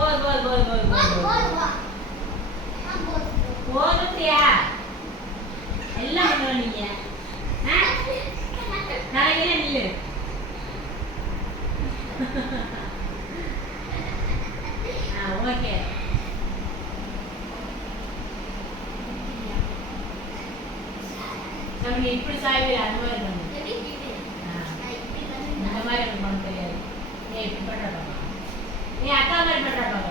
போதும் போதும் போதும் போதும் போதும் போதும் பிரியா. எல்லாம் பண்ணுவோம் நீங்க. நாளைக்கு நில்லு. ஓகே. நம்ம இப்படி சாய்வு அந்த மாதிரி பண்ணு. இந்த மாதிரி எனக்கு பண்ண தெரியாது. நீ இப்படி பண்ற பாப்பா. நீ அக்கா மாதிரி பண்ற பாப்பா.